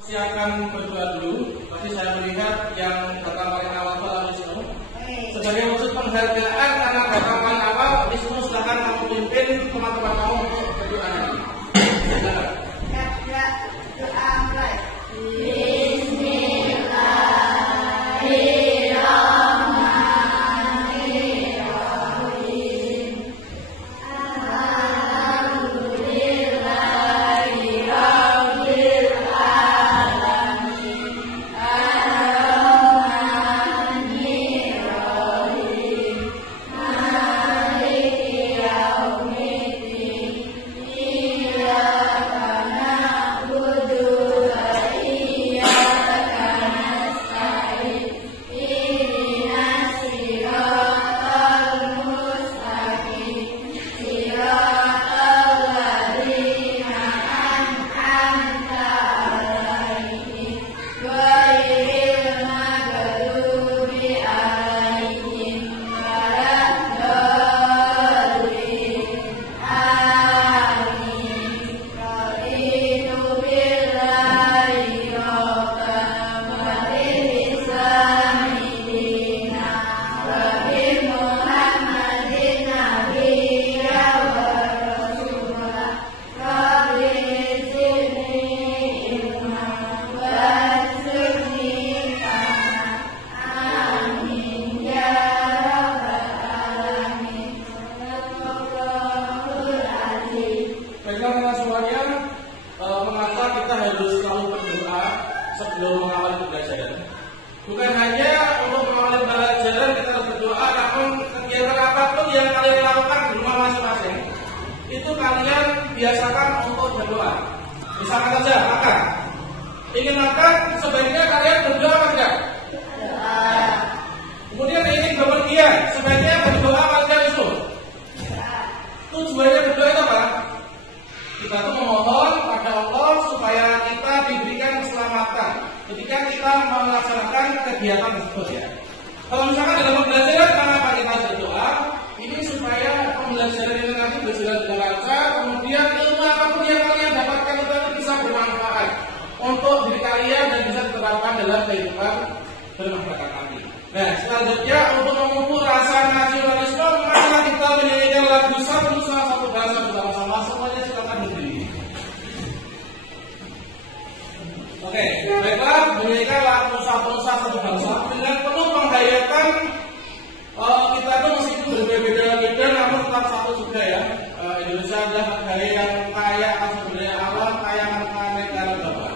Saya akan berdoa dulu. Tadi saya melihat yang datang paling awal itu adalah Wisnu. Sebagai wujud penghargaan karena datang paling awal, Wisnu silakan kamu pimpin teman-teman kamu untuk berdoa. Silakan. Doa mulai. Sebelum mengawali pembelajaran, bukan hanya untuk mengawali pembelajaran kita harus berdoa, namun kegiatan apapun yang kalian lakukan di rumah masing-masing itu kalian biasakan untuk berdoa. Misalkan saja makan, ingin makan sebaiknya kalian berdoa apa enggak? Berdoa. Kemudian ingin bepergian, sebaiknya berdoa apa enggak itu? Tujuannya berdoa itu apa? Kita tuh memohon pada Allah supaya kita diberikan keselamatan ketika kita melaksanakan kegiatan tersebut ya. Kalau misalkan dalam pembelajaran kenapa kita berdoa? Ini supaya pembelajaran ini nanti berjalan dengan lancar, kemudian ilmu apapun yang kalian dapatkan itu bisa bermanfaat untuk diri kalian dan bisa diterapkan dalam kehidupan bermasyarakat nanti. Nah, selanjutnya untuk memupuk rasa nasionalisme, maka kita menyanyikan lagu Satu Nusa Satu Bangsa bersama-sama. Semuanya silakan berdiri. Oke, baiklah, menyanyikan lagu Satu Nusa Satu Bangsa dengan penuh penghayatan. Kita itu meskipun berbeda-beda, namun tetap satu juga ya. Indonesia adalah negara yang kaya akan sumber daya alam, kaya akan keanekaragaman.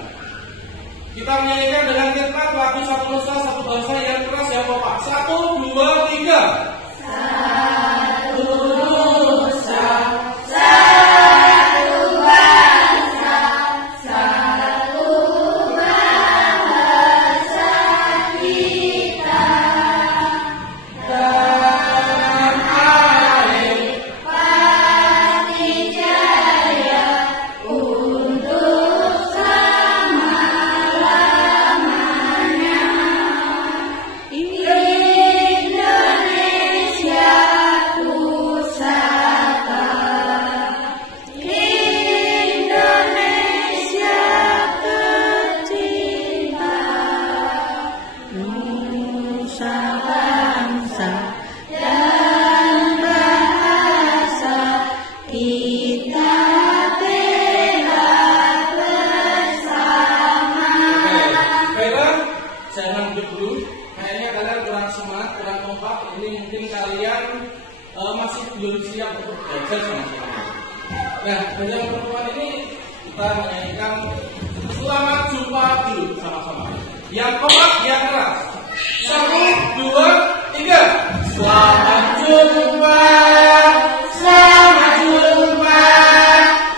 Kita menyanyikan dengan khidmat lagu Satu Nusa Satu Bangsa yang keras yang kompak. 1, 2, 3. Satu Nusa, satu bangsa, satu bahasa kita. Tanah air pasti jaya untuk selama-lamanya. Indonesia pusaka, Indonesia tercinta, nusa bangsa dan bahasa kita bela bersama. Baiklah, jangan dulu. Kayaknya kalian kurang semangat, kurang kompak. Ini mungkin kalian masih belum siap untuk belajar sama-sama. Nah, dengan pertemuan ini kita menyanyikan selamat jumpa dulu sama-sama. Yang kompak, yang keras. 1, 2, 3. Selamat jumpa, selamat jumpa,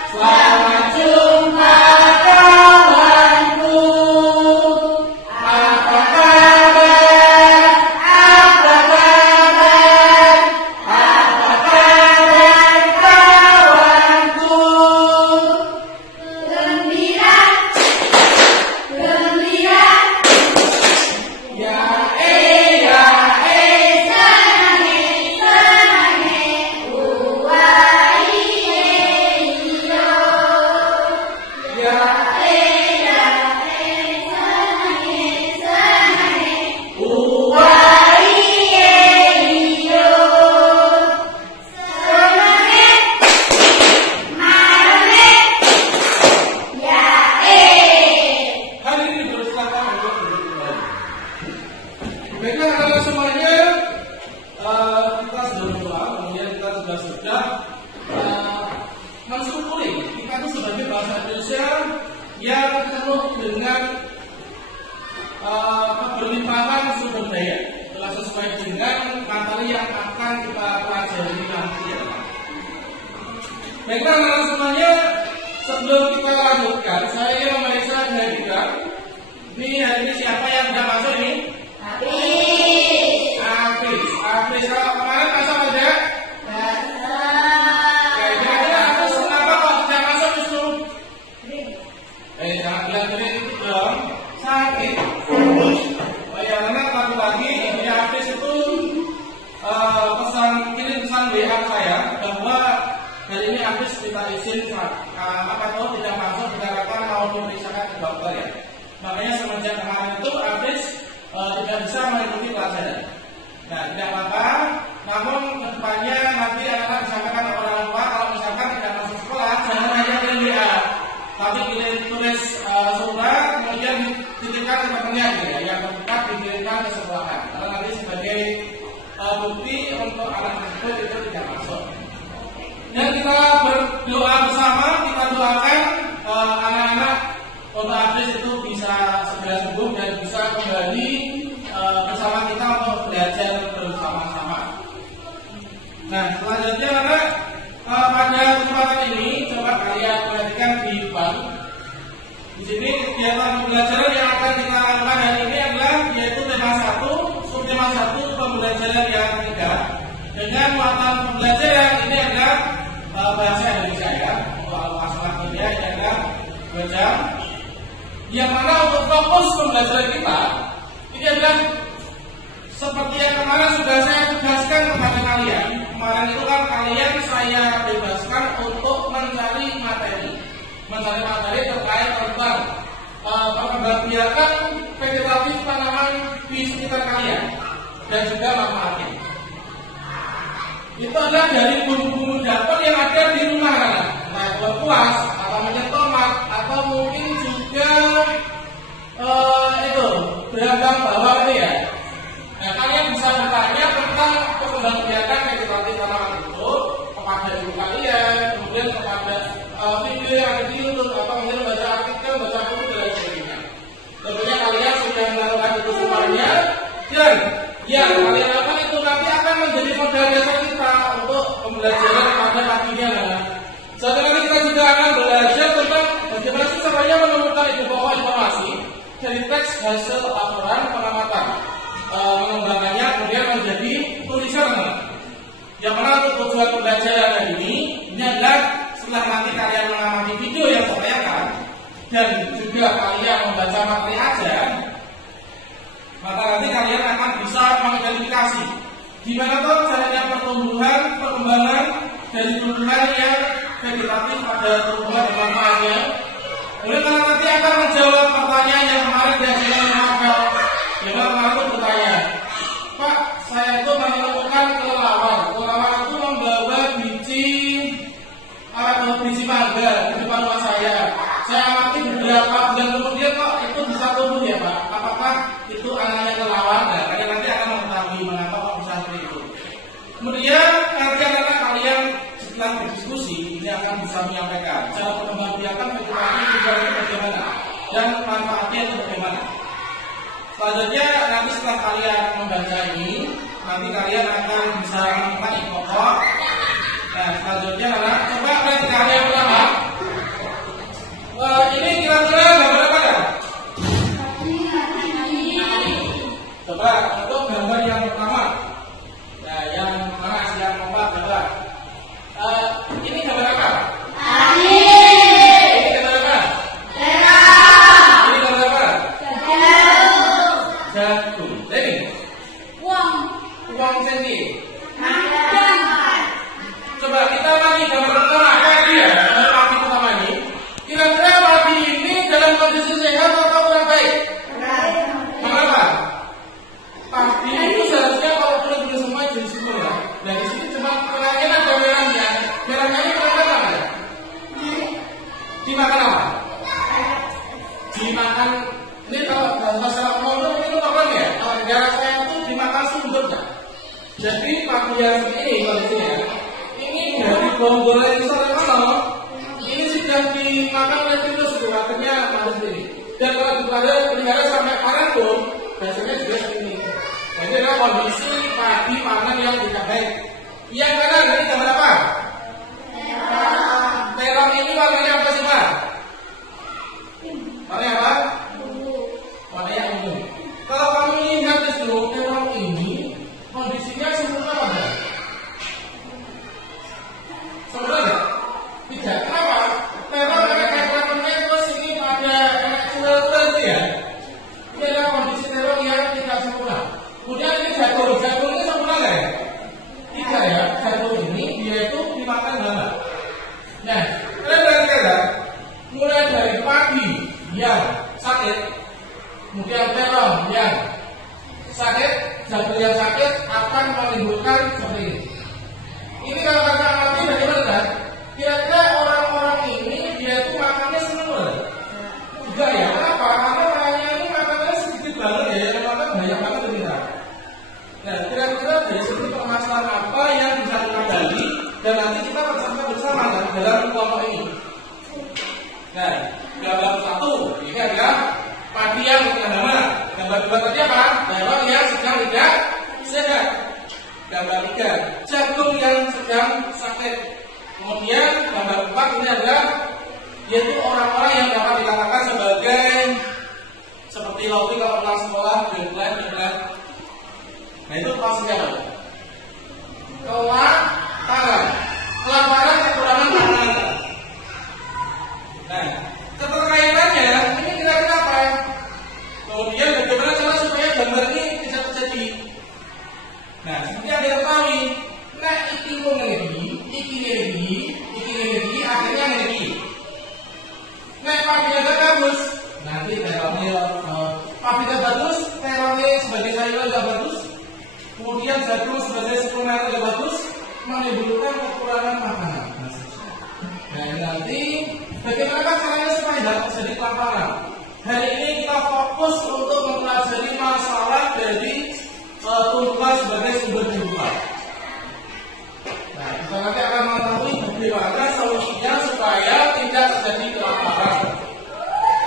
selamat jumpa kawanku. Apa kabar? Apa kabar? Apa kabar kawanku? Gembira, gembira. Ya penuh dengan keberlimpahan sumber daya, telah sesuai dengan materi yang akan kita pelajari nanti ya. Baiklah anak-anak semuanya, sebelum kita lanjutkan, saya ingin memeriksa dari kita. Ini hari ini siapa yang sudah masuk ini? Habis. Kalau kemarin masuk ada? Kira-kira Hafiz kenapa kok tidak masuk justru? Jangan bilang kering dong. Sakit. Oh ya, karena pagi-pagi ya Hafiz itu kirim pesan WA saya bahwa hari ini Hafiz minta izin tidak masuk dikarenakan mau diperiksakan ke dokter ya. Makanya semenjak kemarin itu Hafiz tidak bisa mengikuti pelajaran. Nah, tidak apa-apa. Namun kedepannya nanti anak-anak disampaikan orang tua kalau misalkan tidak masuk sekolah, jangan hanya kirim WA, tapi kirim tulis surat, kemudian dititipkan ke temannya gitu ya, yang terdekat dikirimkan ke sekolahan. Karena nanti sebagai bukti untuk anak tersebut itu tidak masuk. Dan kita berdoa bersama, kita doakan anak-anak untuk Hafiz itu bisa segera sembuh dan bisa kembali bersama kita untuk belajar bersama-sama. Nah, selanjutnya anak pada kesempatan ini coba kalian perhatikan di depan. Di sini kegiatan pembelajaran yang akan kita lakukan hari ini adalah yaitu tema 1, subtema 1 pembelajaran yang ketiga. Dengan mata pembelajaran ini adalah bahasa Indonesia ya. Untuk masalah kuliah ini adalah 2 jam. Yang mana untuk fokus pembelajaran kita ini adalah seperti yang kemarin sudah saya tugaskan kepada kalian. Kemarin itu kan kalian saya bebaskan untuk mencari materi terkait tentang pengembangbiakan vegetatif tanaman di sekitar kalian dan juga manfaatnya. Itu adalah dari bumbu-bumbu dapur yang ada di rumah. Nah, berkuas atau menyetomar atau mungkin juga beragam bawang ini ya. Nah, kalian bisa bertanya tentang pengembangbiakan vegetatif tanaman itu kepada ibu kalian, kemudian kepada video yang ada di YouTube atau mungkin baca artikel, baca buku dan lain sebagainya. Tentunya kalian sudah melakukan itu semuanya dan yang kalian lakukan itu nanti akan menjadi modal dasar kita untuk pembelajaran pada paginya. Saat nanti kita juga akan belajar tentang bagaimana sih caranya menemukan pokok informasi dari teks hasil laporan pengamatan, mengembangkannya kemudian menjadi tulisan. Yang mana untuk tujuan pembelajaran hari ini adalah setelah nanti kalian mengamati video yang saya tanyakan dan juga kalian membaca materi aja, maka nanti kalian akan bisa mengidentifikasi gimana tuh caranya pertumbuhan, perkembangan dari tumbuhan yang vegetatif pada tumbuhan dan manfaatnya. Kemudian kalau nanti akan menjawab pertanyaan yang kemarin diajarkan Maka, yang kemarin itu bertanya, Pak, saya itu menemukan kelelawar. Kelelawar itu membawa biji mangga di depan rumah saya. Saya amati beberapa bulan kemudian kok itu bisa tumbuh ya Pak. Apakah itu anaknya kelelawar? Nah, kalian nanti akan mengetahui mengapa kok bisa seperti itu. Kemudian nanti anak-anak kalian setelah berdiskusi ini akan bisa menyampaikan cara pengembangbiakan vegetasi itu bagaimana dan manfaatnya itu bagaimana. Selanjutnya nanti setelah kalian membaca ini, nanti kalian akan bisa menemukan pokok. Nah, selanjutnya adalah coba perhatikan yang pertama. Ini kira-kira gambar apa ya? Coba untuk gambar yang pertama. Nah, yang mana yang keempat coba. Ini gambar apa? Ini gambar apa? Ini gambar apa? Jagung. Ini uang senti. Coba kita lagi gambar pertama kayak dia, padi pertama ini. Kira-kira padi ini dalam kondisi sehat atau kurang baik? Mengapa? Padi itu seharusnya kalau boleh semua jadi subur ya. Nah di sini cuma kayaknya ada merahnya. Merahnya ini dimakan apa? Dimakan apa? Dimakan. Ini kalau bahasa secara umum ini apa ya? Kalau negara saya itu dimakan sumber ya. Jadi padi yang ini kondisinya. Dari bonggolnya besar ini sudah dimakan oleh virus, artinya harus ini. Dan kalau dipelihara sampai panen pun biasanya juga seperti ini. Nah, ini adalah kondisi padi panen yang tidak baik. Yang kanan ini gambar apa? Terong ini warnanya apa sih Pak? Warnanya apa? Warnanya ungu. Kalau kamu lihat di seluruh terong ini kondisinya sempurna apa? Sempurna tidak? Tidak. Kenapa? Terong warnanya terus ini pada celur-celur ya. Ini adalah kondisi terong yang tidak sempurna. Kemudian ini jagung ini sempurna nggak ya? Tidak ya, jagung ini dia itu dimakan hama. Nah, kalian perhatikan ya, mulai dari padi yang sakit, kemudian terong yang sakit, jagung yang sakit akan menimbulkan seperti ini. Ini kalau kata arti bagaimana kan? Kira-kira orang-orang ini dia itu makannya semua. Juga ya, kenapa? Karena orangnya ini makannya sedikit banget ya, yang makan banyak banget tidak. Nah, kira-kira dari sini permasalahan apa yang bisa kita gali dan nanti kita bersama kan dalam kelompok ini. Nah, gambar 1 ini adalah padi yang bukan hama. Gambar 2 tadi apa? Terong yang sedang tidak sehat. Gambar 3 jagung yang sedang sakit. Kemudian gambar 4 ini adalah yaitu orang-orang yang dapat dikatakan sebagai seperti Lofi kalau pulang sekolah dan lain. Nah itu maksudnya apa? Kelaparan kekurangan makanan. Nah, keterkaitannya ini kira-kira apa? Kemudian bagaimana cara supaya gambar ini tidak terjadi? Nah, seperti yang kita ketahui, nah iki akhirnya energi. Nah, apabila bagus, nanti terongnya apabila bagus, terongnya sebagai sayuran tidak bagus. Kemudian jagung sebagai suplemen tidak bagus, menimbulkan kekurangan makanan. Nah nanti bagaimana caranya supaya tidak terjadi kelaparan? Hari ini kita fokus untuk mempelajari masalah dari tumbuhan sebagai sumber kehidupan. Nah kita nanti akan mengetahui bagaimana solusinya supaya tidak terjadi kelaparan.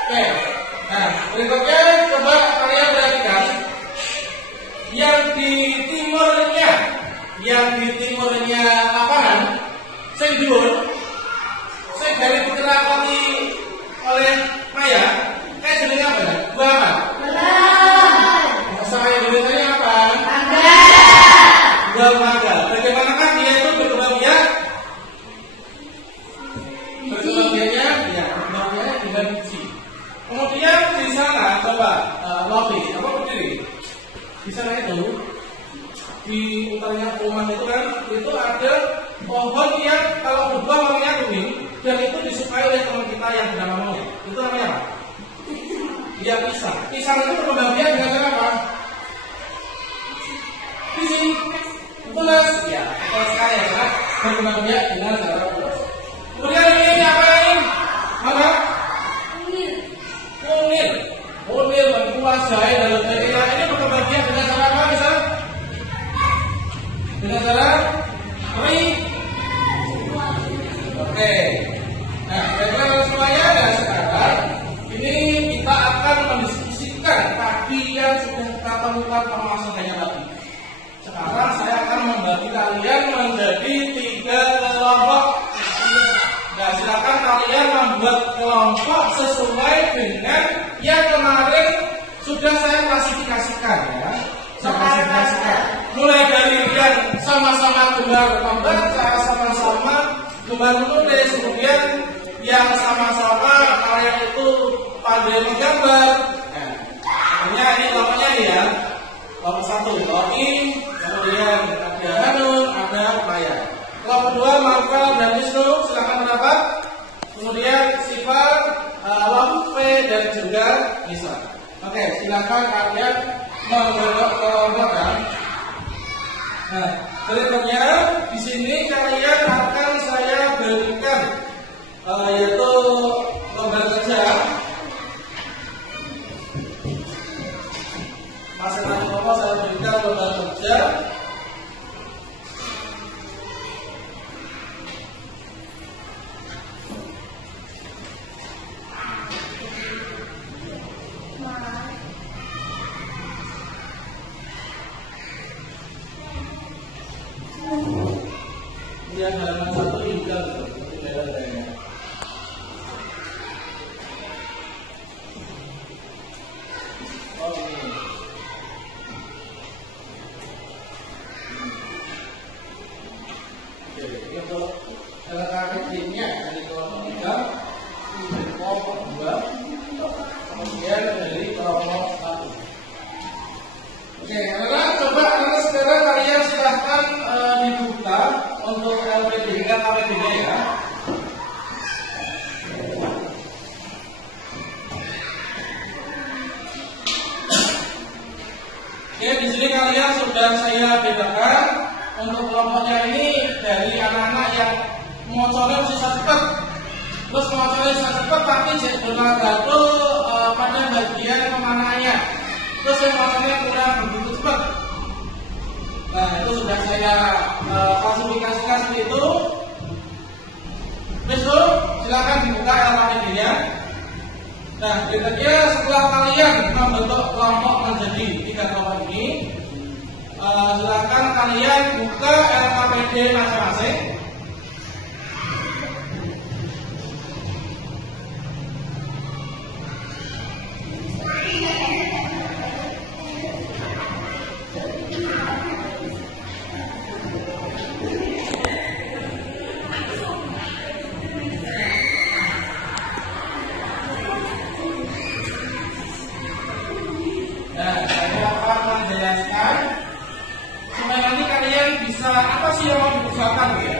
Oke. Nah berikutnya coba kalian perhatikan. Yang di timurnya lapangan, saya dhuwur, saya dari dikelakoni oleh Maya, kayak jenenge apa ya? Buah apa? Bahasa Indonesia apa? Mangga. Buah mangga. Bagaimanakah dia itu berkembang biak? Berkembang biaknya, ya, berkembang biaknya dengan biji. Kemudian di sana coba Lofi, apa berdiri? Di sana itu di utaranya rumah itu kan itu ada pohon yang kalau berbuah warnanya kuning dan itu disukai oleh teman kita yang bernama Moe. Itu namanya apa? Ya pisang. Pisang itu berkembang biak dengan cara apa? Pisang. Tulas. Ya, kalau sekali ya berkembang biak dengan cara tulas. Kemudian ini apa ini? Apa? Unil berkuas jahe dan sebagainya. Ini berkembang biak dengan cara apa misalnya? Dengan cara Oke. Nah, baiklah semuanya dan sekarang ini kita akan mendiskusikan tadi yang sudah kita temukan permasalahannya tadi. Sekarang saya akan membagi kalian menjadi 3 kelompok. Nah, silakan kalian membuat kelompok sesuai dengan yang kemarin sudah saya klasifikasikan ya. Saya klasifikasikan. Mulai dari yang sama-sama gemar membaca, sama-sama gemar menulis, kemudian yang sama-sama kalian itu pandai menggambar. Nah, hanya ini kelompoknya nih ya. Kelompok 1 Lofi, kemudian ada Hanun, ada Maya. Kelompok 2 Marvel dan Wisnu, silakan mendapat. Kemudian Sifat, Lofi dan juga Nisa. Oke, silakan kalian membentuk kelompok ya. Nah, berikutnya di sini kalian akan saya berikan yaitu lembar kerja. Masing-masing kelompok saya berikan lembar kerja. dari kelompok 1. Oke, anak-anak coba anak sekarang kalian silahkan dibuka untuk LPD dan KPD ya. Oke, di sini kalian sudah saya bedakan untuk kelompoknya ini dari anak-anak yang mocornya bisa cepat. Terus mocornya bisa cepat tapi berlaku pada bagian pemanahnya. Terus yang mocornya kurang begitu cepat. Nah, itu sudah saya klasifikasikan seperti itu. Besok silakan dibuka LKPD-nya. Nah, berikutnya setelah kalian membentuk kelompok menjadi 3 kelompok ini, silakan kalian buka LKPD masing-masing. Apa sih yang mau diusahakan ya?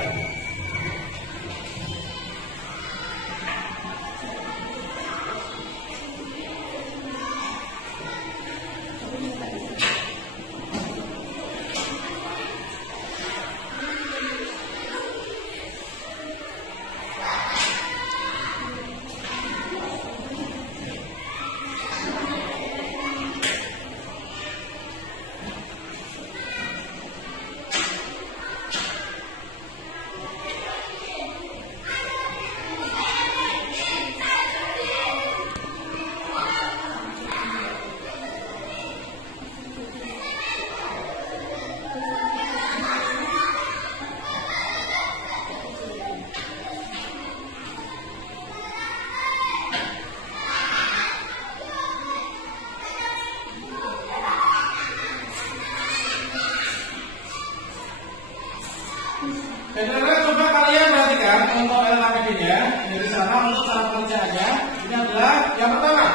Saudara, coba kalian perhatikan untuk LKPD-nya dari sana untuk cara pengerjaannya. Ini adalah yang pertama,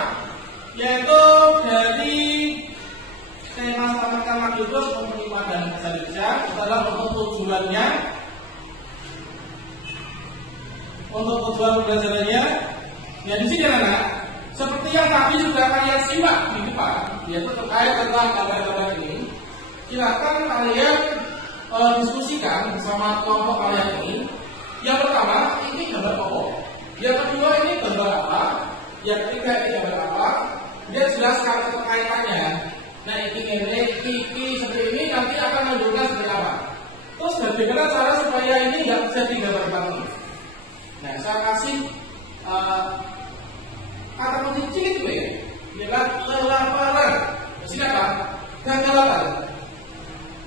yaitu dari tema standar Madubus penerima dan bahasa Indonesia. Itu adalah untuk tujuannya, untuk tujuan pembelajarannya. Ya di sini anak, seperti yang tadi sudah kalian simak di depan, yaitu terkait tentang gambar-gambar ini. Silakan kalian diskusikan bersama kelompok kalian ini. Yang pertama, ini gambar pokok. Yang kedua, ini gambar apa? Yang ketiga, ini gambar apa? Dia jelaskan keterkaitannya. Nah, ini seperti ini nanti akan menunjukkan seperti apa. Terus bagaimana cara supaya ini nggak bisa digambarkan? Nah, saya kasih kata kunci cilik gue, adalah kelaparan. Di sini apa? Kegagalan.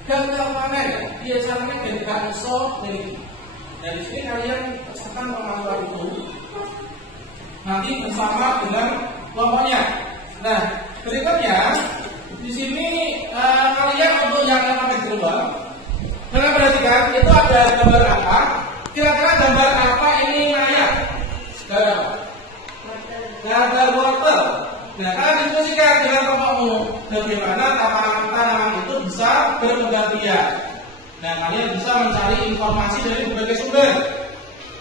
Gagal panen, biasanya dari kanso dari sini kalian peserta pemantauan itu nanti bersama dengan kelompoknya. Nah, berikutnya di sini kalian untuk yang akan kedua, kalian perhatikan itu ada gambar apa? Kira-kira gambar apa ini Maya? Gambar wortel. Nah, kalian diskusikan dengan kelompokmu bagaimana tanaman itu bisa berkembang biak. Nah, kalian bisa mencari informasi dari berbagai sumber.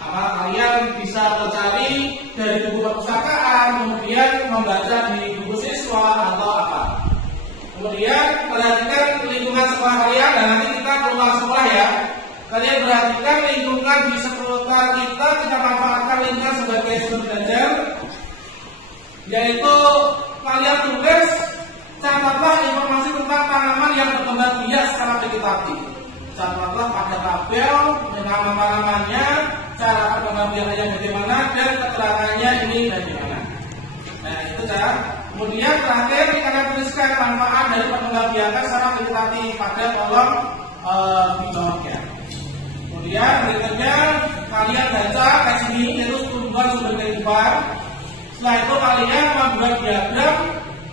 Apa kalian bisa mencari dari buku perpustakaan, kemudian membaca di buku siswa atau apa. Kemudian perhatikan lingkungan sekolah kalian. Dan nanti kita keluar sekolah ya. Kalian perhatikan lingkungan di sekitar kita manfaatkan lingkungan sebagai sumber belajar. Yaitu kalian tulis, catatlah informasi tentang tanaman yang berkembang biak secara vegetatif. Catatlah pada tabel dengan nama-namanya, cara berkembang biaknya bagaimana, dan keterangannya ini bagaimana. Nah, itu cara. Kemudian terakhir kalian tuliskan manfaat dari perkembang biakan secara vegetatif pada kolom dijawabnya. Kemudian berikutnya kalian baca teks ini, yaitu tumbuhan sumber kehidupan. Setelah itu kalian membuat diagram,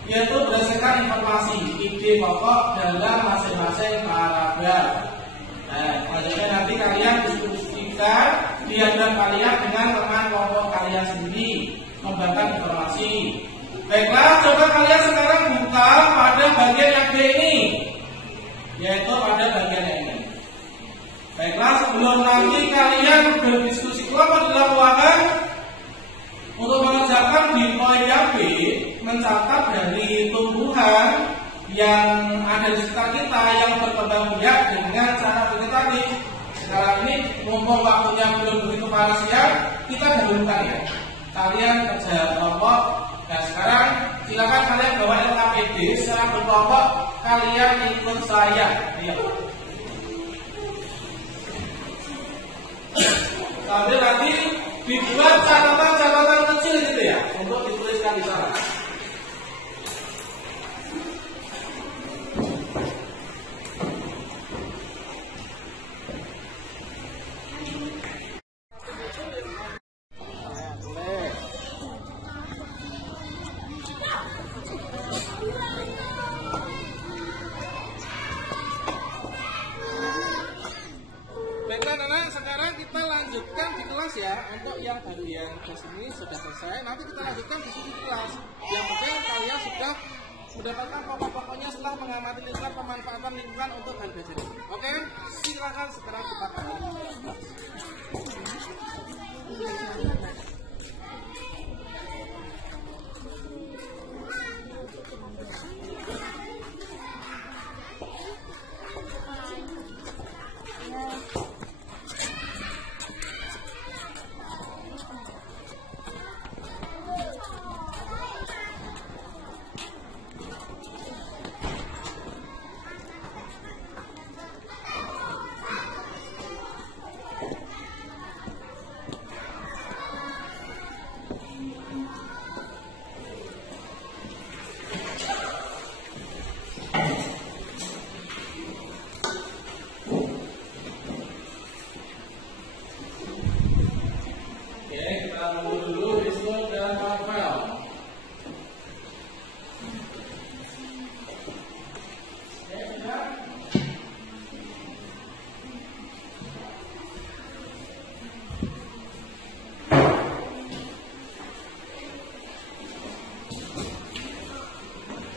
yaitu berdasarkan informasi ide pokok dalam masing-masing paragraf. Nah, selanjutnya nanti kalian diskusikan diagram kalian dengan teman kelompok kalian sendiri, membagikan informasi. Baiklah, coba kalian sekarang buka pada bagian yang B ini, yaitu pada bagian yang ini. Baiklah, sebelum nanti kalian berdiskusi kelompok dilakukan untuk mengerjakan di poin yang B, mencatat dari tumbuhan yang ada di sekitar kita yang berkembang biak dengan cara vegetatif. Sekarang ini mumpung waktunya belum begitu panas ya, kita dahulukan ya. Kalian kerja kelompok. Nah sekarang silakan kalian bawa LKPD secara berkelompok, kalian ikut saya. Ayo. Sambil nanti dibuat catatan-catatan kecil gitu ya, untuk dituliskan di sana. Ya, untuk yang baru yang di sini sudah selesai. Nanti kita lanjutkan di sini kelas. Yang penting kalian sudah mendapatkan pokok-pokoknya setelah mengamati lingkungan, pemanfaatan lingkungan untuk hal belajar ini. Oke, silakan sekarang kita mulai.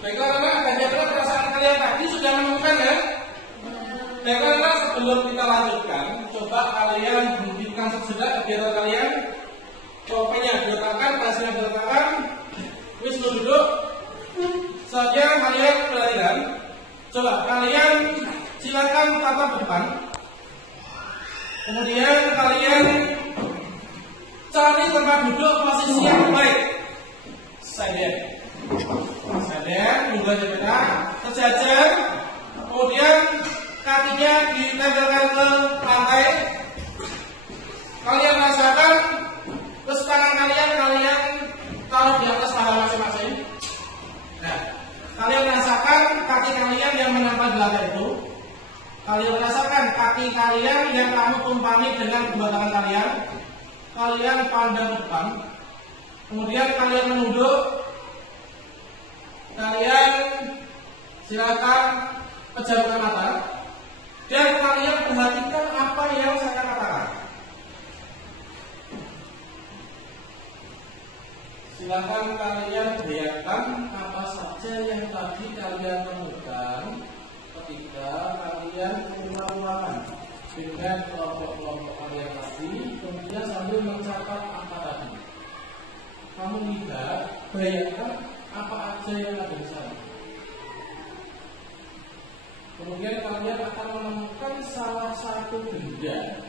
Baiklah anak, bagaimana perasaan kalian tadi sudah menemukan ya? Baiklah anak, sebelum kita lanjutkan, coba kalian hentikan sejenak kegiatan kalian. Pokoknya diletakkan, tasnya diletakkan, Wisnu duduk. Saja kalian perhatikan. Coba kalian silakan tatap depan. Kemudian kalian cari tempat duduk posisi yang terbaik. Saya juga benar, sejajar. Kemudian kakinya ditempelkan ke lantai. Kalian rasakan terus tangan kalian taruh di atas paha masing-masing. Nah, kalian rasakan kaki kalian yang menempel di lantai itu. Kalian rasakan kaki kalian yang kamu tumpangi dengan kedua tangan kalian. Kalian pandang ke depan. Kemudian kalian menunduk. Kalian silakan pejamkan mata dan kalian perhatikan apa yang saya katakan. Silakan kalian bayangkan apa saja yang tadi kalian temukan ketika kalian keluar ruangan dengan kelompok-kelompok kalian tadi, kemudian sambil mencatat apa tadi. Kamu lihat, bayangkan apa aja yang ada di sana. Kemudian kalian akan menemukan salah satu benda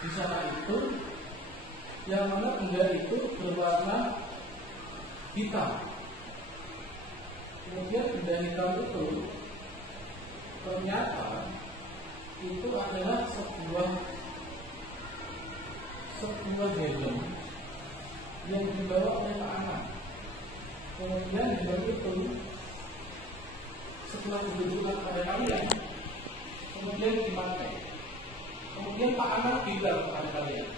di sana itu, yang mana benda itu berwarna hitam. Kemudian benda hitam itu ternyata itu adalah sebuah helm yang dibawa oleh Pak Anak. Kemudian helm itu setelah ditunjukkan kepada kalian, kemudian dipakai. Kemudian Pak Anak bilang kepada kalian,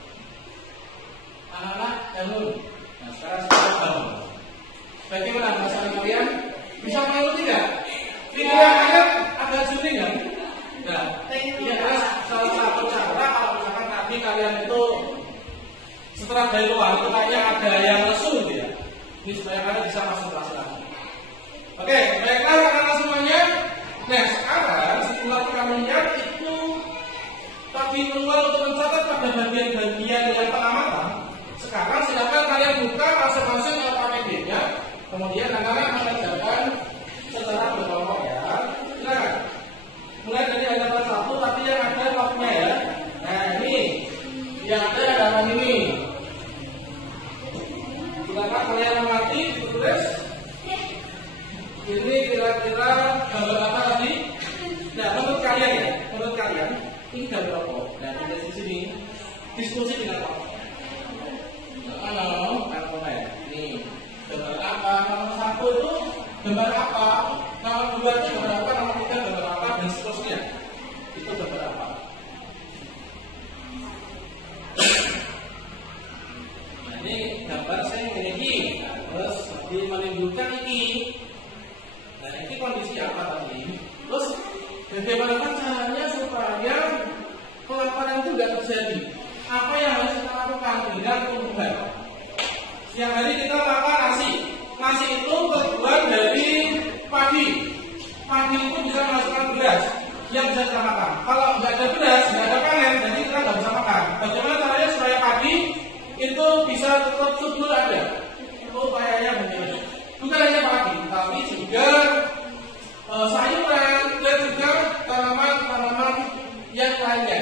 anak-anak helm. Nah sekarang saya tahu. Bagaimana masalah kalian? Bisa mengikuti tidak? Video yang kalian agak sulit kan? Nah, ini adalah salah satu cara kalau misalkan tadi kalian itu setelah dari luar itu kayaknya ada yang lesu gitu ya. Ini supaya kalian bisa konsentrasi lagi. Oke, baiklah anak-anak semuanya. Nah, sekarang setelah kami lihat itu tadi manual untuk mencatat pada bagian-bagian yang pengamatan. Sekarang silakan kalian buka masing-masing LKPD-nya. Kemudian anak-anak mengerjakan secara berkelompok ya. Silakan. Mulai dari halaman 1 tapi yang ada lognya ya. Nah, ini yang ada halaman ini. Silakan kalian amati, tulis. Ini kira-kira gambar apa tadi? Nah, menurut kalian ya, menurut kalian ini gambar apa? Nah, di sini diskusi dengan apa? Halo, ya. Ini gambar apa? Nomor 1 itu gambar apa? Nomor 2 itu gambar apa? Nomor 3 gambar apa? Dan seterusnya. Itu gambar apa? Nah, ini gambar saya memiliki. Terus menimbulkan ini. Nah, ini kondisi apa tadi? Terus bagaimana caranya supaya kelaparan itu tidak terjadi? Apa yang harus kita lakukan dengan tumbuhan? Siang hari kita makan nasi. Nasi itu terbuat dari padi. Padi itu bisa menghasilkan beras yang bisa kita makan. Kalau nggak ada beras, nggak ada panen, jadi kita nggak bisa makan. Bagaimana caranya supaya padi itu bisa tetap subur ada? Upayanya begini. Bukan hanya padi, tapi juga sayuran dan juga tanaman-tanaman yang lainnya.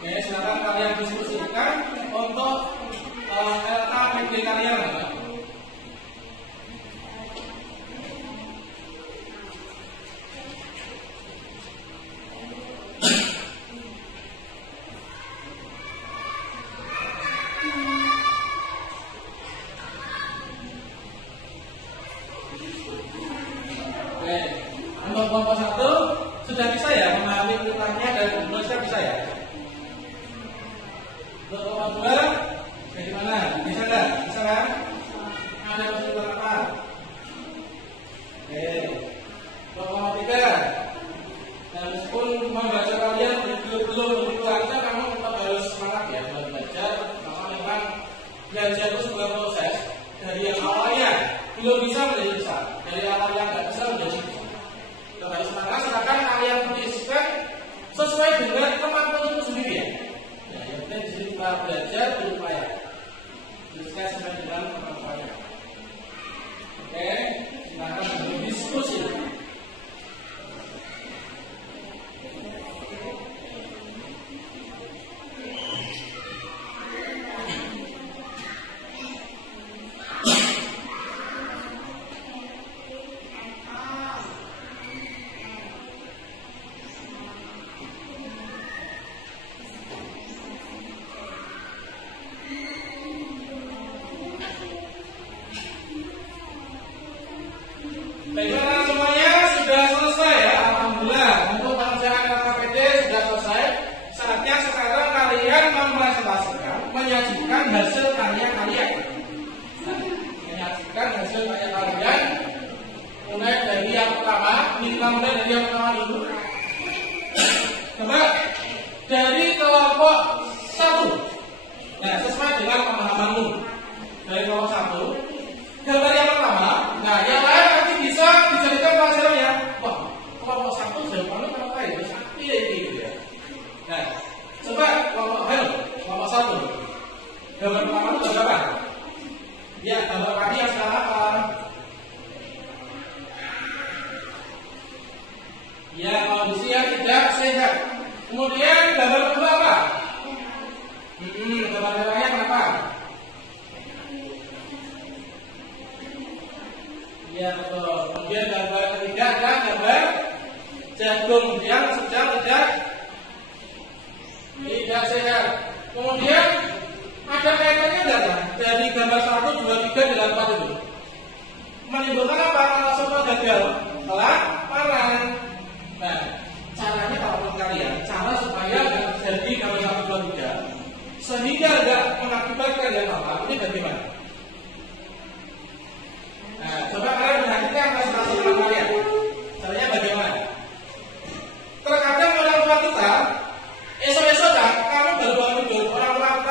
Ya, silakan kalian diskusikan untuk LKPD kalian. Untuk kelompok 1 sudah bisa ya memahami perintahnya dan menulisnya bisa ya. Untuk kelompok 2 bagaimana? Bisa nggak? Bisa kan? Ada kesulitan apa? Oke. Untuk kelompok 3, dan meskipun membaca kalian belum begitu lancar, kamu tetap harus semangat ya dalam belajar. Karena memang belajar itu sebuah proses dari yang awalnya belum bisa menjadi bisa, dari awal yang nggak bisa menjadi bisa. Kembali semangat, silakan kalian tuliskan sesuai dengan kemampuan itu sendiri ya. Ya, yang penting di sini kita belajar berupaya. Tuliskan sesuai dengan kemampuannya. Oke, silakan berdiskusi. Baiklah semuanya sudah selesai ya, alhamdulillah. Untuk pengerjaan LKPD sudah selesai. Saatnya sekarang kalian mempresentasikan, menyajikan hasil karya kalian. Menyajikan hasil karya kalian. Mulai dari yang pertama, mulai dari yang pertama dulu. Coba dari kelompok 1. Nah, sesuai dengan pemahamanmu. Dari kelompok 1, gambar yang pertama. Nah, yang lain nanti bisa dijadikan pelajaran ya. Wah, kelompok 1 jawabannya kenapa ya? Sakti ya gitu ya. Nah, coba kelompok 1. Gambar pertama itu gambar apa? Ya, gambar padi yang sekarang apa? Ya, kondisi yang tidak sehat. Kemudian gambar kedua apa? Gambar merahnya kenapa? Ya betul. Kemudian gambar ketiga adalah gambar jagung yang sedang tidak sehat. Kemudian ada kaitannya enggak dari gambar 1, 2, 3 dan 4 itu? Menimbulkan apa? Kalau semua gagal, kelaparan. Nah, caranya kalau menurut kalian, cara supaya nggak terjadi gambar 1, 2, 3 sehingga nggak mengakibatkan yang apa? Ini bagaimana? Nah, coba kalian perhatikan presentasi kalian. Caranya bagaimana? Terkadang orang tua kita esok-esok kan, kamu baru bangun tidur, orang tua kita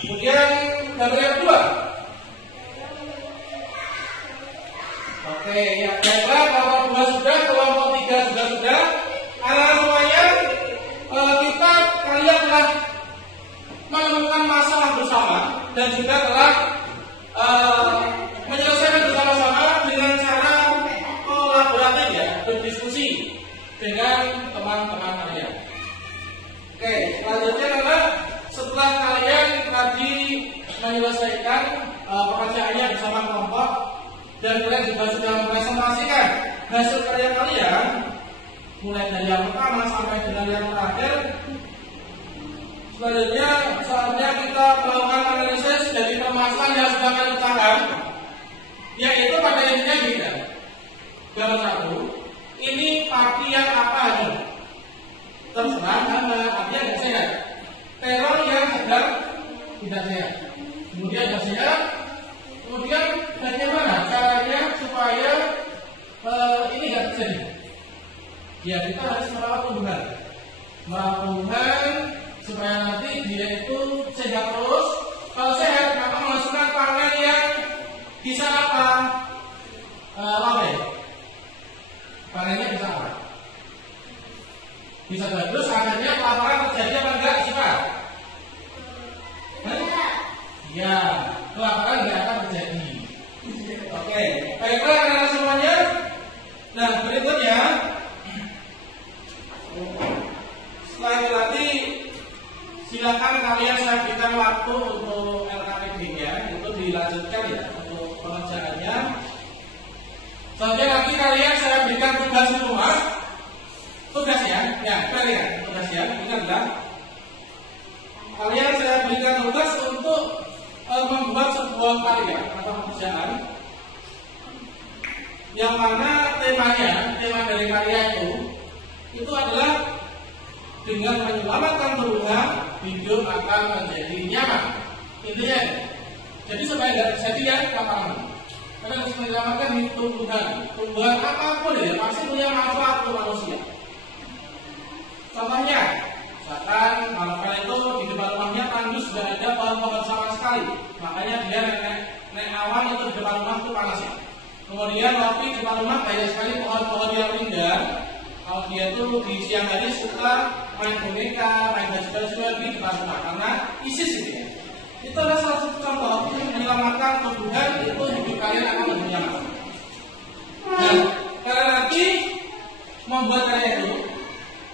Kemudian gambar yang kedua. Oke, ya baiklah, kelompok 2 sudah, kelompok 3 juga sudah. Anak semuanya, kalian telah menemukan masalah bersama dan juga telah menyelesaikan bersama-sama dengan cara kolaboratif ya, berdiskusi dengan teman-teman kalian. Oke, selanjutnya adalah setelah kalian tadi menyelesaikan pekerjaannya bersama kelompok dan kalian juga sudah mempresentasikan hasil karya kalian mulai dari yang pertama sampai dengan yang terakhir. Selanjutnya saatnya kita melakukan analisis dari permasalahan yang sudah kalian utarakan, yaitu pada intinya beda. Gambar 1, ini party yang apa nih? Terserah karena artinya tidak sehat. Teror yang sedang tidak sehat. Kemudian tidak sehat. Kemudian bagaimana caranya supaya ini tidak terjadi? Ya kita harus merawat tumbuhan. Merawat tumbuhan supaya nanti dia itu sehat terus. Kalau sehat maka menghasilkan panen yang bisa apa? Lawe. Panennya bisa apa? Bisa bagus, akhirnya kelaparan terjadi apa enggak sih Pak? Ya, kelaparan enggak akan terjadi. Oke, baiklah anak-anak semuanya. Nah berikutnya, setelah itu nanti silakan kalian saya berikan waktu untuk LKPD-nya itu dilanjutkan ya untuk pengerjaannya. Selanjutnya nanti kalian saya berikan tugas di rumah. Tugasnya, ya kalian tugasnya ingatlah kalian saya berikan tugas untuk membuat sebuah karya atau pekerjaan yang mana tema dari karya itu adalah dengan menyelamatkan tumbuhan hidup akan menjadi nyaman. Intinya, jadi supaya tidak terjadi ya kelaparan. Karena harus menyelamatkan tumbuhan apapun ya pasti punya manfaat untuk manusia. Contohnya, misalkan kalau itu di depan rumahnya tandus sudah ada pohon-pohon sama sekali, makanya dia naik awan itu di depan rumah itu panas ya. Kemudian waktu di depan rumah banyak sekali pohon-pohon yang rindang. Kalau dia itu di siang hari suka main boneka, main baju-baju di depan rumah karena ISIS gitu ya. Itu adalah salah satu contoh untuk menyelamatkan tumbuhan itu hidup kalian akan lebih nyaman. Nah, karena nanti membuat karya itu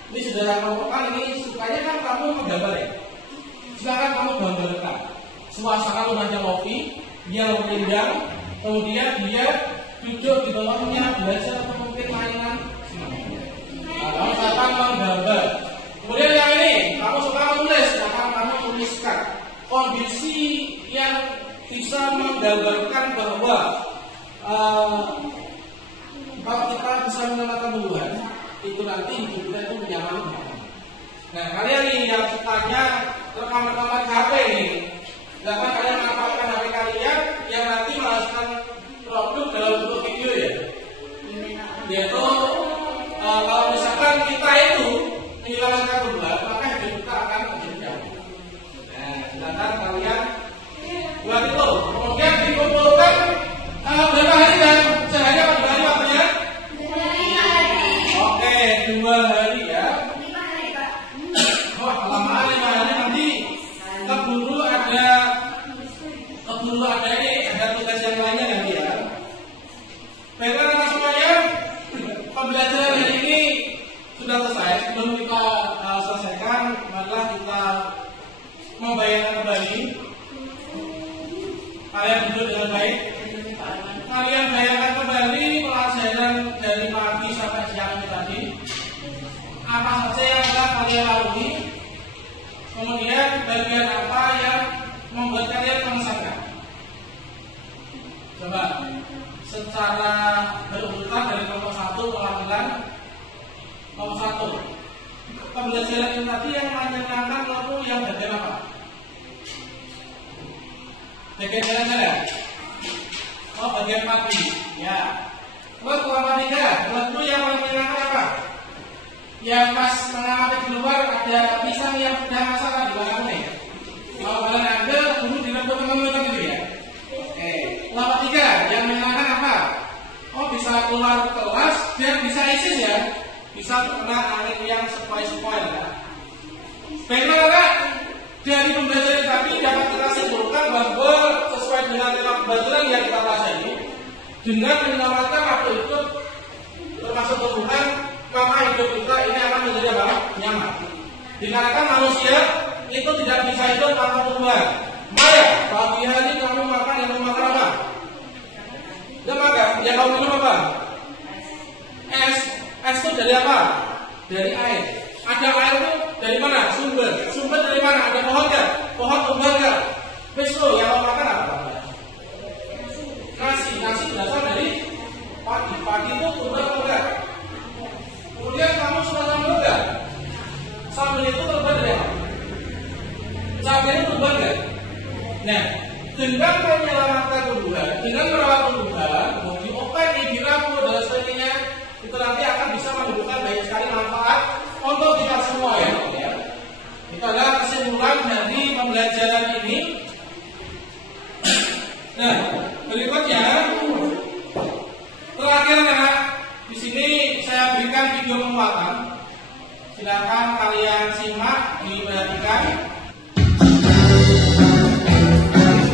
ini sudah kelompokkan ini sukanya kan kamu menggambar ya. Silakan kamu gambarkan suasana rumahnya Lofi, dia rindang, kemudian dia duduk di bawahnya belajar atau mungkin mainan. Kamu akan menggambar. Kemudian yang ini kamu suka menulis, maka kamu tuliskan kondisi yang bisa menggambarkan bahwa kalau kita bisa menyelamatkan tumbuhan itu nanti hidup kita itu nyaman. Nah kalian nih yang sukanya rekaman-rekaman HP nih, silahkan kalian manfaatkan HP kalian yang nanti menghasilkan produk dalam bentuk video ya. Yaitu kalau misalkan kita itu menyelamatkan tumbuhan, maka hidup kita akan menjadi nyaman. Nah silahkan kalian buat itu. Kemudian dikumpulkan berapa hari dan sehari apa 2 hari waktunya? 2 hari ya. 5 hari Pak. Oh, kelamaan 5 hari nanti keburu ada ini, ada tugas yang lainnya nanti ya. Baiklah anak semuanya, pembelajaran hari ini sudah selesai. Sebelum kita selesaikan, marilah kita membayangkan kembali. Kalian duduk dengan baik. Kalian bayangkan kembali pelajaran dari pagi sampai siang tadi. Apa saja yang telah kalian lalui, kemudian bagian apa yang membuat kalian mengesankan. Coba secara berurutan dari kelompok 1 pelan-pelan. Kelompok 1 pembelajaran ini tadi yang menyenangkan lalu yang bagian apa? Bagian jalan-jalan. Oh bagian pagi ya. Kelompok 3 lalu yang menyenangkan apa? Yang pas mengamati di luar ada pisang yang sudah masak di belakang nih. Kalau kalian ambil menemukan itu ya. Oke. Lama 3 yang menyalakan apa? Oh, bisa keluar kelas dan bisa ISIS ya. Bisa terkena angin yang sepoi-sepoi ya. Bagaimana dari pembelajaran kami dapat kita simpulkan bahwa sesuai dengan tema pembelajaran yang kita pelajari, dengan menyelamatkan makhluk hidup termasuk tumbuhan, maka hidup kita ini akan menjadi apa? Nyaman. Dikarenakan manusia itu tidak bisa hidup tanpa tumbuhan. Maya, pagi hari kamu makan yang makan apa? Dia makan, yang kamu minum apa? Es. Es itu dari apa? Dari air. Ada air itu dari mana? Sumber. Sumber dari mana? Ada pohon nggak? Pohon tumbuh nggak? Besok yang kamu makan apa? Nasi. Nasi berasal dari padi. Padi itu tumbuh atau enggak? Kemudian kamu suka sambal enggak? Sambal itu tumbuh dari apa? Sambal itu tumbuh enggak? Nah, dengan menyelamatkan tumbuhan, dengan merawat tumbuhan, diopeni, diramu dan sebagainya, itu nanti akan bisa menunjukkan banyak sekali manfaat untuk kita semua ya. Itu adalah kesimpulan dari pembelajaran ini. Nah, berikutnya terakhir ya, di sini saya berikan video penguatan. Silakan kalian simak, diperhatikan.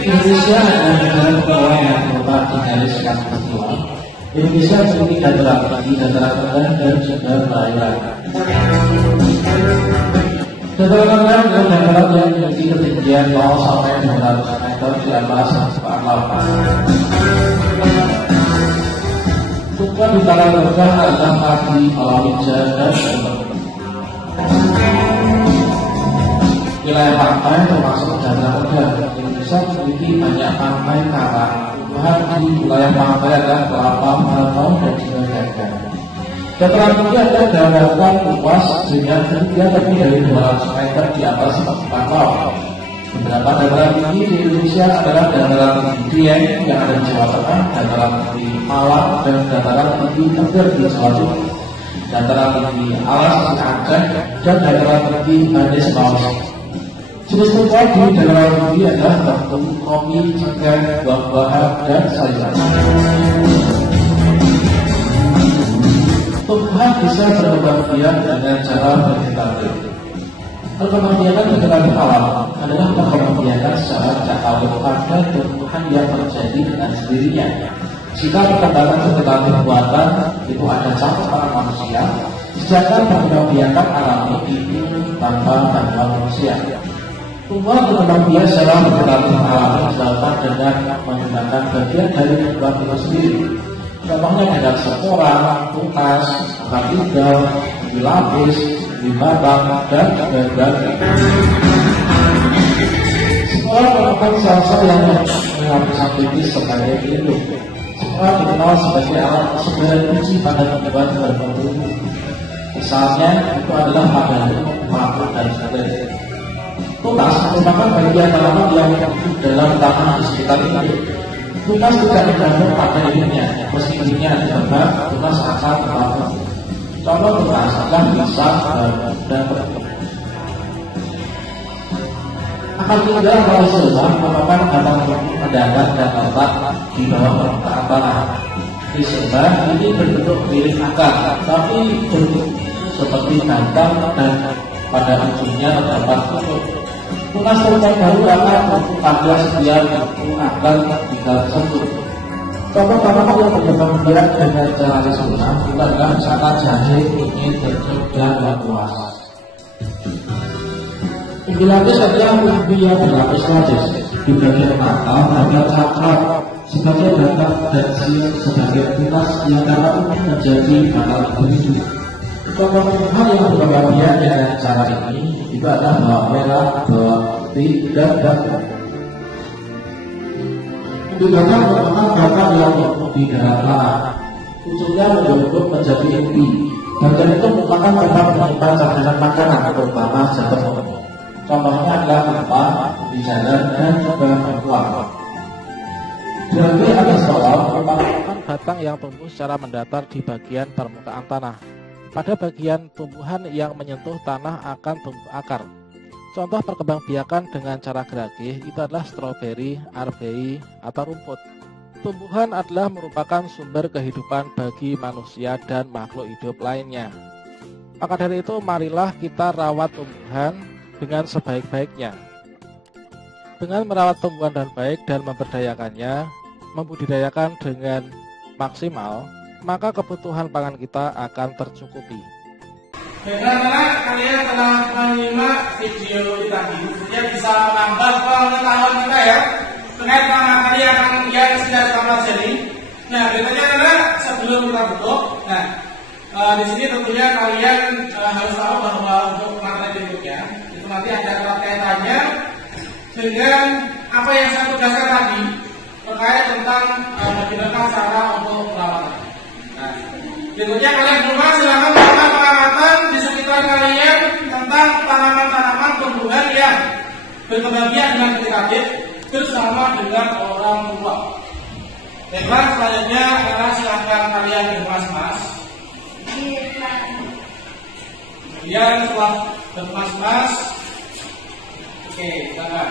Indonesia adalah negara kepulauan yang terletak di garis khatulistiwa. Indonesia memiliki dataran tinggi, dataran rendah, dan juga perairan. Dataran rendah adalah dataran yang memiliki ketinggian 0 sampai 200 meter di atas permukaan laut. Tumbuhan di dataran rendah adalah padi, palawija, dan sumber. Wilayah pantai termasuk dataran rendah. Indonesia memiliki banyak pantai karang. Tumbuhan di wilayah pantai adalah kelapa, mangrove, dan juga gajah. Dataran tinggi adalah daratan luas dengan ketinggian lebih dari 200 meter di atas permukaan laut. Beberapa dataran tinggi di Indonesia adalah dataran tinggi Dieng yang ada di Jawa Tengah, dataran tinggi Malang, dan dataran tinggi Tengger di Jawa Timur, dataran tinggi Alas di Aceh, dan dataran tinggi Banda Sulawesi. Jenis tumbuhan di dataran tinggi adalah batu, kopi, cengkeh, buah-buahan, dan sayuran. Tumbuhan bisa berkembang biak dengan cara vegetatif. Perkembangbiakan vegetatif alam adalah perkembangbiakan secara cakrawala pada tumbuhan yang terjadi dengan sendirinya. Jika perkembangan vegetatif buatan itu ada campur tangan manusia, sedangkan perkembangbiakan alami itu tanpa bantuan manusia. Tumbuhan berkembang biak secara vegetatif alami dilakukan dengan menggunakan bagian dari tumbuhan itu sendiri. Contohnya dengan spora, tunas, akar tinggal, lapis, batang, dan sebagainya. Spora merupakan sel-sel yang mengandung aktivitas sebagai pelindung. Spora dikenal sebagai alat sebagai kunci pada tumbuhan tertentu. Misalnya itu adalah pada paku dan sebagainya. Tunas merupakan bagian tanaman yang hidup dalam tanah di sekitar ini. Tunas tidak tergantung pada induknya, meski bentuknya ada tunas akan terlalu. Contoh tunas adalah pisang dan berikut. Akar tinggal atau silva merupakan batang tubuh mendatar dan letak di bawah permukaan tanah. Di silva ini berbentuk mirip akar, tapi bentuk seperti batang dan pada ujungnya terdapat tutup. Tunas terbaru akan pada setiap akar tinggal tersebut. Contoh tanaman yang berkembang biak dengan cara sempurna itu adalah misalkan jahe, kunyit, jeruk, dan lengkuas. Umbi lapis adalah umbi yang berlapis lapis. Di bagian mata ada cakram sebagai batang dan siang sebagai tunas yang dapat menjadi batang individu. Contoh tumbuhan yang berkembang biak dengan cara ini itu adalah bawang merah, bawang putih, dan bawang. Umbi batang merupakan batang yang tumbuh di dalam tanah. Ujungnya membentuk menjadi umbi. Bagian itu merupakan tempat menyimpan cadangan makanan, terutama jamur. Contohnya adalah kelapa, umbi jalan, dan juga lengkuas. Berarti atas bawah merupakan batang yang tumbuh secara mendatar di bagian permukaan tanah. Pada bagian tumbuhan yang menyentuh tanah akan tumbuh akar. Contoh perkembangbiakan dengan cara geragih itu adalah stroberi, arbei, atau rumput. Tumbuhan adalah merupakan sumber kehidupan bagi manusia dan makhluk hidup lainnya. Maka dari itu, marilah kita rawat tumbuhan dengan sebaik-baiknya. Dengan merawat tumbuhan dengan baik dan memberdayakannya, membudidayakan dengan maksimal, maka kebutuhan pangan kita akan tercukupi. Karena kalian telah menyimak video tadi, dia bisa menambah pengetahuan kita ya terkait materi yang sudah kita pelajari. Nah, bedanya adalah sebelum kita tutup. Nah, di sini tentunya kalian harus tahu bahwa untuk materi berikutnya itu nanti ada kaitannya dengan apa yang saya tugaskan tadi terkait tentang bagaimana cara untuk perawatan. Nah, berikutnya kalian semua silakan melakukan pengamatan di sekitar kalian tentang tanaman-tanaman tumbuhan yang berkembang biak dengan vegetatif bersama dengan orang tua. Baiklah, selanjutnya adalah silakan kalian bermas-mas. Kemudian setelah bermas-mas, oke, silakan.